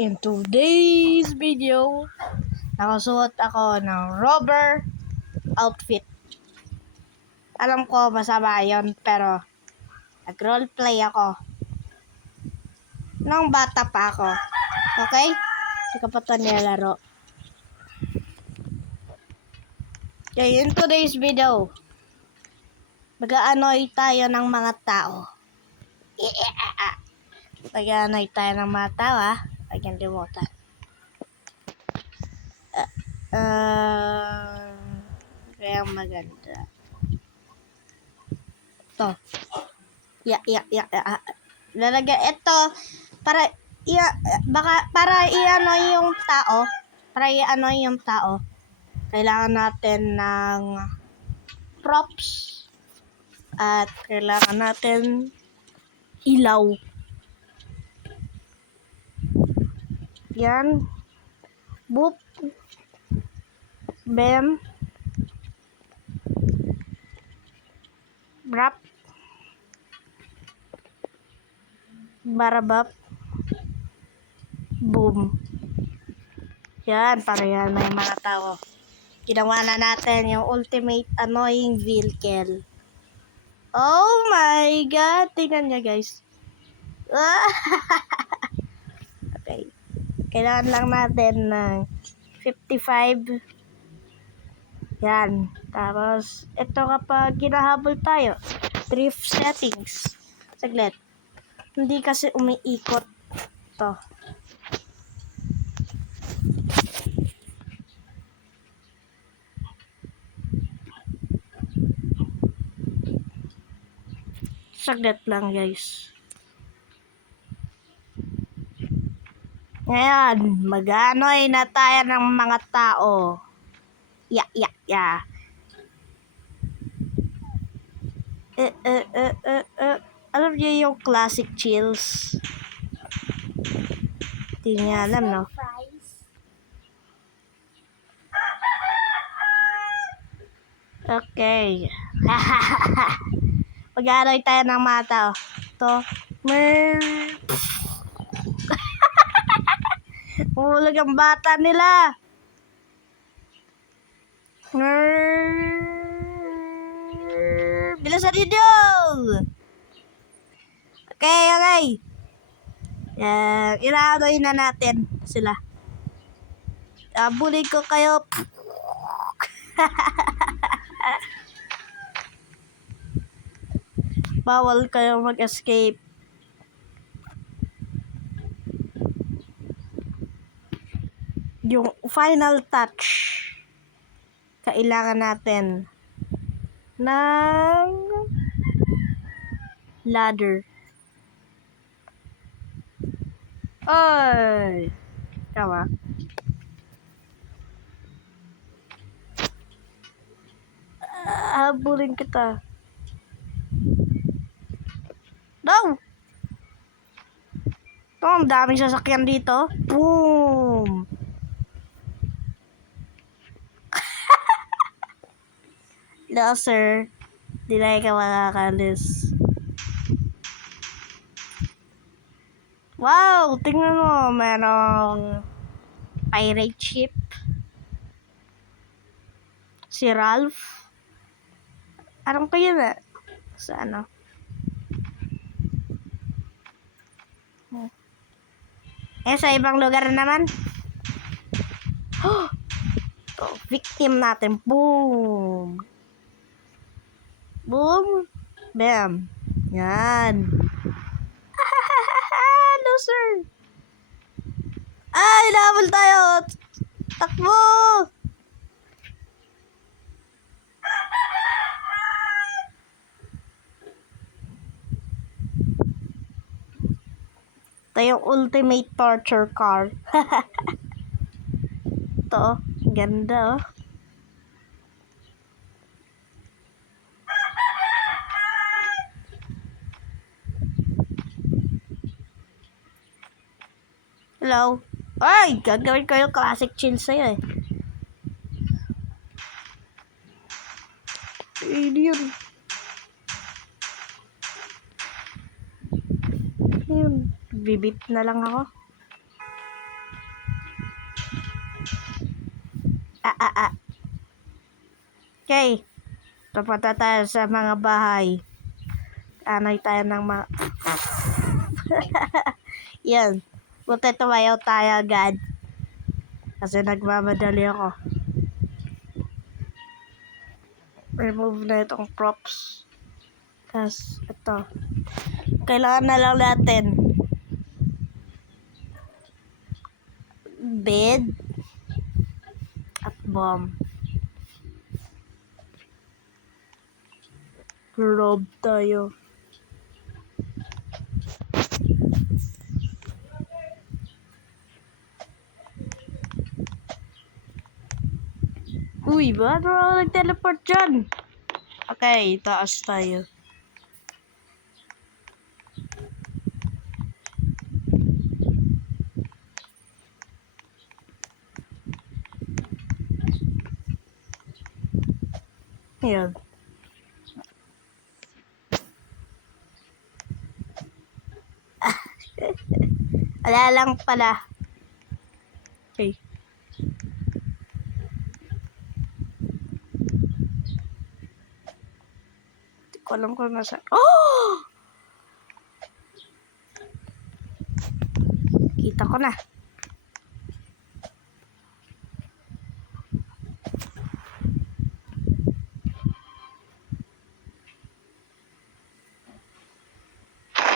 In today's video, nakasuot ako ng rubber outfit. Alam ko masama yun, pero nag-roleplay ako nung bata pa ako. Okay? Hindi ko pa ito nilalaro. Okay, in today's video, mag-aanoy tayo ng mga tao. Mag-aanoy tayo ng mga tao, ha? Huwag yung limutan. Kaya maganda. Ito. Lalagyan ito para i-ano yung tao. Para i-ano yung tao. Kailangan natin ng props at kailangan natin ilaw. Yan. Boop. Bam. Brap. Barabap. Boom. Yan, para yan may mga tao. Ginawa na natin yung ultimate annoying vehicle. Oh my God! Tingnan nyo, guys. Okay. Kailangan lang natin ng 55. Yan. Tapos, ito kapag ginahabol tayo, drift settings. Saglit. Hindi kasi umiikot. Ito. Saglit lang, guys. Ngayon, mag-anoy na tayo ng mga tao. Alam niyo yung classic chills? Hindi niya alam, no? Okay. Mag-anoy tayo ng mga tao. Ito. Umulag ang bata nila. Bilisan ninyo! Okay. Inaanoy na natin sila. Abulin ko kayo. Bawal kayo mag-escape. Yung final touch, kailangan natin ng ladder. Ay! Tama. Habulin kita. No! Ito, ang daming sasakyan dito. Boom! No, sir. Di na ikaw makakalis. Wow! Tingnan mo. Merong pirate ship. Si Ralph. Anong kayo na? Sa ano? Sa ibang lugar naman. To, victim natin. Boom! Boom! Bam! Yan! Loser! Ay! Nabal tayo! Takbo! Ito yung ultimate torture car. Ito, ganda oh. Hello? Ay! Gagawin ko yung classic chill sa'yo eh. Alien. Yun. Bibip na lang ako. Ah. Okay. Papunta tayo sa mga bahay. Anay tayo ng mga... Yan. Buti tumayaw tayo agad. Kasi nagmamadali ako. Remove na itong props. Tapos, ito. Kailangan na lang natin bed at bomb. Rob tayo. Uy, ba't ako nag-teleport dyan? Okay, taas tayo. Yan. Wala lang pala. Okay. Hindi ko alam kung nasa... Oh! Kita ko na.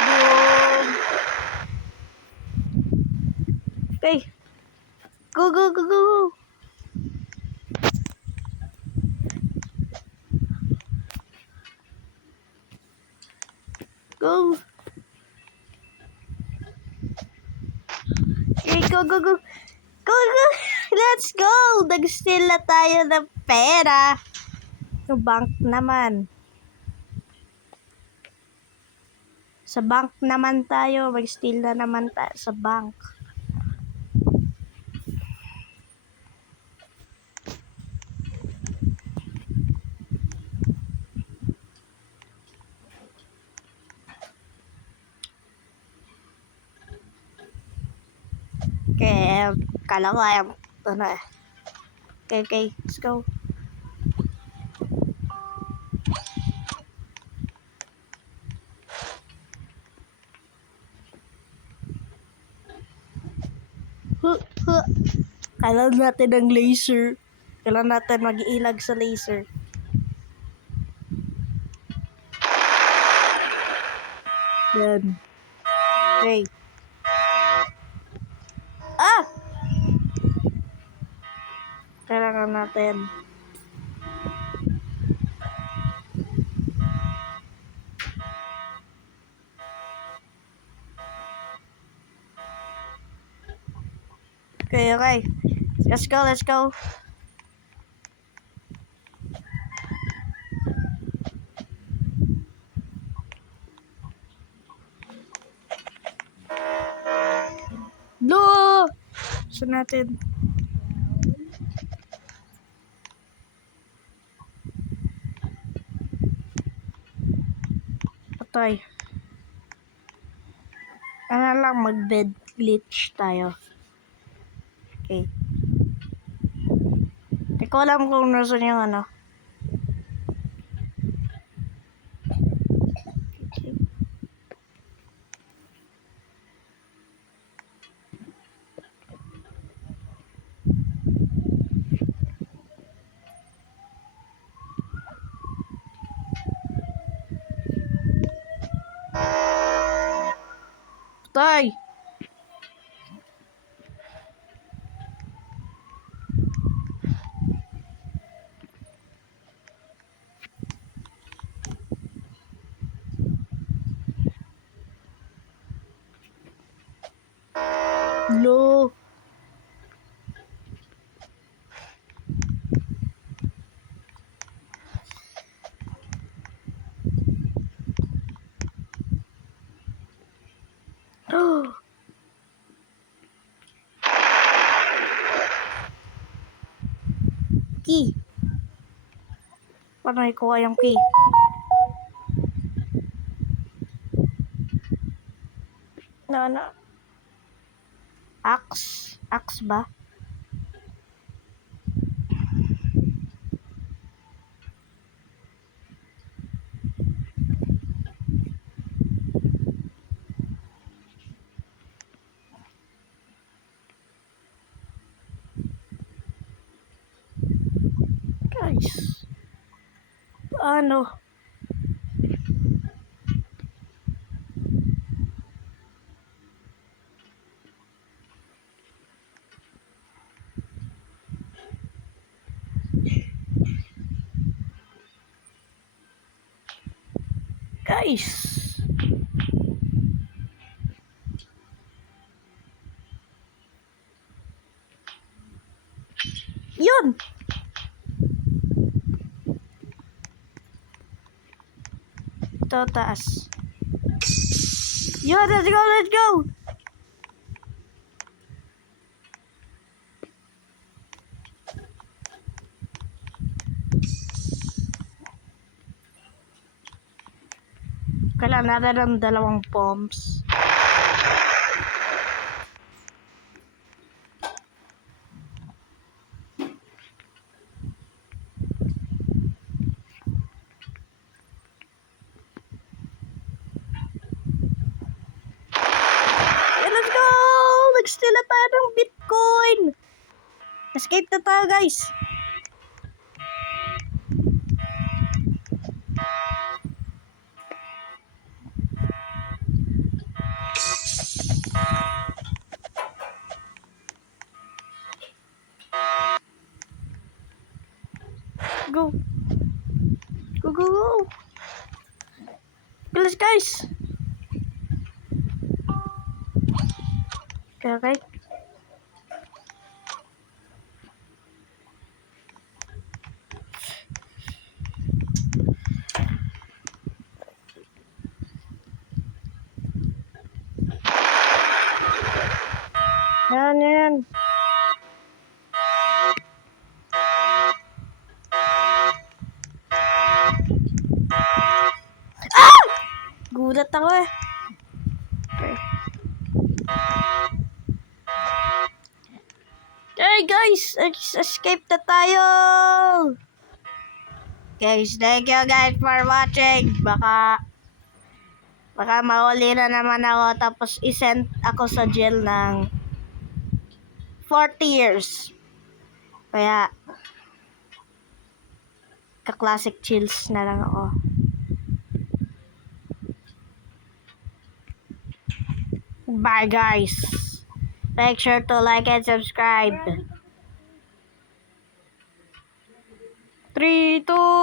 Boom! Okay. Go, go, go, go, go. Go. Okay, go, go, go. Go, go. Let's go. Nag-steal na tayo ng pera. Sa bank naman. Sa bank naman tayo. Mag-steal na naman tayo sa bank. Okay, kala ko ayaw. Ano eh. Okay, let's go. Kailangan natin ng laser. Kailangan natin mag-ilag sa laser. Yan. Okay. Ah! Kailangan natin. Okay. Let's go. No! So natin. Patay. Ano lang, mag-bed glitch tayo. Okay. Hindi ko alam kung nasan yung ano. Okay. Patay! No! Key. Paano ikuha yung key? No. Axe ba? guys. Paano? Guys. Yun. Ito, taas. Yun, let's go, let's go! Kailangan natin ng dalawang bombs. Let's go! Nag-steal na tayo ng Bitcoin! Escape na tayo, guys! Go! Go, go, go! Bilis, guys! Okay, okay. Yan, yan. Ah! Gulat ako eh. Okay. Okay guys, escape na tayo. Guys, thank you guys for watching. Baka mahuli na naman ako tapos isend ako sa jail ng 40 years. Kaya ka-classic chills na lang ako. Bye guys. Make sure to like and subscribe. 3, 2